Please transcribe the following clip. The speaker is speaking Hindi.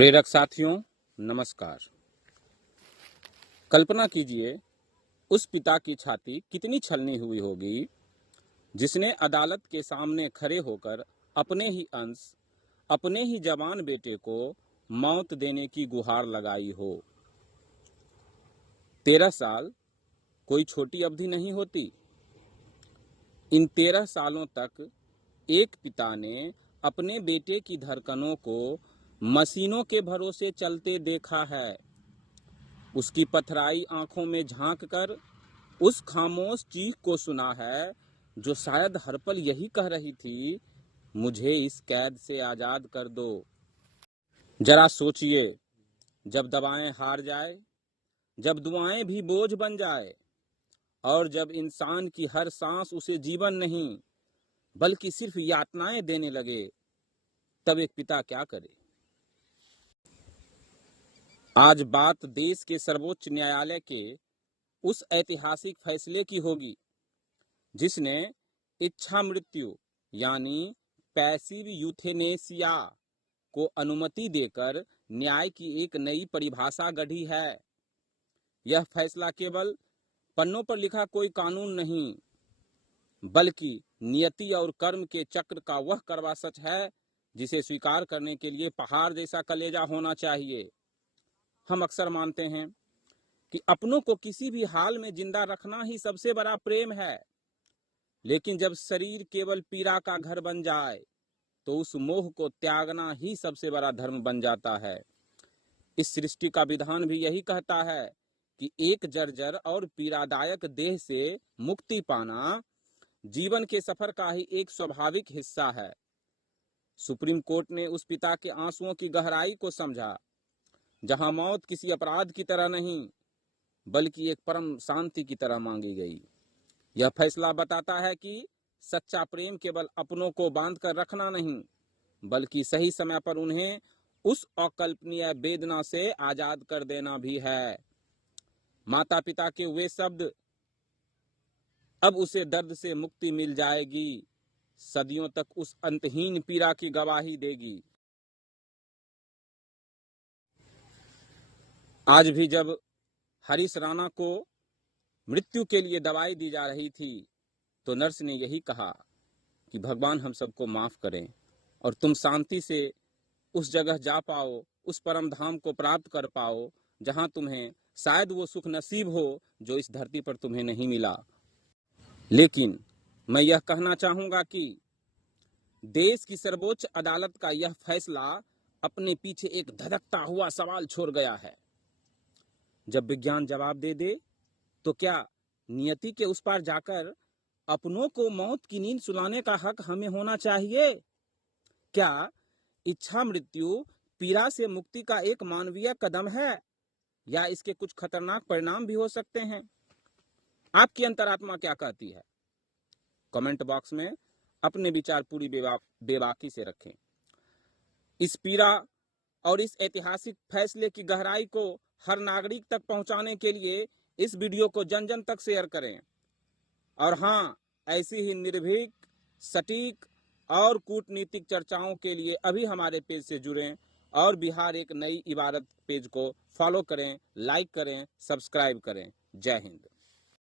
प्रेरक साथियों, नमस्कार। कल्पना कीजिए, उस पिता की छाती कितनी छलनी हुई होगी जिसने अदालत के सामने खड़े होकर अपने ही अंश, अपने ही जवान बेटे को मौत देने की गुहार लगाई हो। 13 साल कोई छोटी अवधि नहीं होती। इन 13 सालों तक एक पिता ने अपने बेटे की धड़कनों को मशीनों के भरोसे चलते देखा है। उसकी पथराई आंखों में झांक कर उस खामोश चीख को सुना है जो शायद हर पल यही कह रही थी, मुझे इस कैद से आजाद कर दो। जरा सोचिए, जब दवाएं हार जाए, जब दुआएं भी बोझ बन जाए और जब इंसान की हर सांस उसे जीवन नहीं बल्कि सिर्फ यातनाएं देने लगे, तब एक पिता क्या करे। आज बात देश के सर्वोच्च न्यायालय के उस ऐतिहासिक फैसले की होगी जिसने इच्छा मृत्यु यानी पैसिव यूथेनेसिया को अनुमति देकर न्याय की एक नई परिभाषा गढ़ी है। यह फैसला केवल पन्नों पर लिखा कोई कानून नहीं, बल्कि नियति और कर्म के चक्र का वह कड़वा सच है जिसे स्वीकार करने के लिए पहाड़ जैसा कलेजा होना चाहिए। हम अक्सर मानते हैं कि अपनों को किसी भी हाल में जिंदा रखना ही सबसे बड़ा प्रेम है, लेकिन जब शरीर केवल पीड़ा का घर बन जाए तो उस मोह को त्यागना ही सबसे बड़ा धर्म बन जाता है। इस सृष्टि का विधान भी यही कहता है कि एक जर्जर और पीड़ादायक देह से मुक्ति पाना जीवन के सफर का ही एक स्वाभाविक हिस्सा है। सुप्रीम कोर्ट ने उस पिता के आंसुओं की गहराई को समझा, जहां मौत किसी अपराध की तरह नहीं बल्कि एक परम शांति की तरह मांगी गई। यह फैसला बताता है कि सच्चा प्रेम केवल अपनों को बांध कर रखना नहीं बल्कि सही समय पर उन्हें उस अकल्पनीय वेदना से आजाद कर देना भी है। माता पिता के वे शब्द, अब उसे दर्द से मुक्ति मिल जाएगी, सदियों तक उस अंतहीन पीड़ा की गवाही देगी। आज भी जब हरीश राणा को मृत्यु के लिए दवाई दी जा रही थी तो नर्स ने यही कहा कि भगवान हम सबको माफ करें और तुम शांति से उस जगह जा पाओ, उस परम धाम को प्राप्त कर पाओ जहां तुम्हें शायद वो सुख नसीब हो जो इस धरती पर तुम्हें नहीं मिला। लेकिन मैं यह कहना चाहूंगा कि देश की सर्वोच्च अदालत का यह फैसला अपने पीछे एक धधकता हुआ सवाल छोड़ गया है। जब विज्ञान जवाब दे दे तो क्या नियति के उस पार जाकर अपनों को मौत की नींद सुलाने का हक हमें होना चाहिए? क्या इच्छा मृत्यु पीड़ा से मुक्ति का एक मानवीय कदम है या इसके कुछ खतरनाक परिणाम भी हो सकते हैं? आपकी अंतरात्मा क्या कहती है? कमेंट बॉक्स में अपने विचार पूरी बेबाकी से रखें। इस पीड़ा और इस ऐतिहासिक फैसले की गहराई को हर नागरिक तक पहुंचाने के लिए इस वीडियो को जन जन तक शेयर करें। और हाँ, ऐसी ही निर्भीक, सटीक और कूटनीतिक चर्चाओं के लिए अभी हमारे पेज से जुड़ें और बिहार एक नई इबारत पेज को फॉलो करें, लाइक करें, सब्सक्राइब करें। जय हिंद।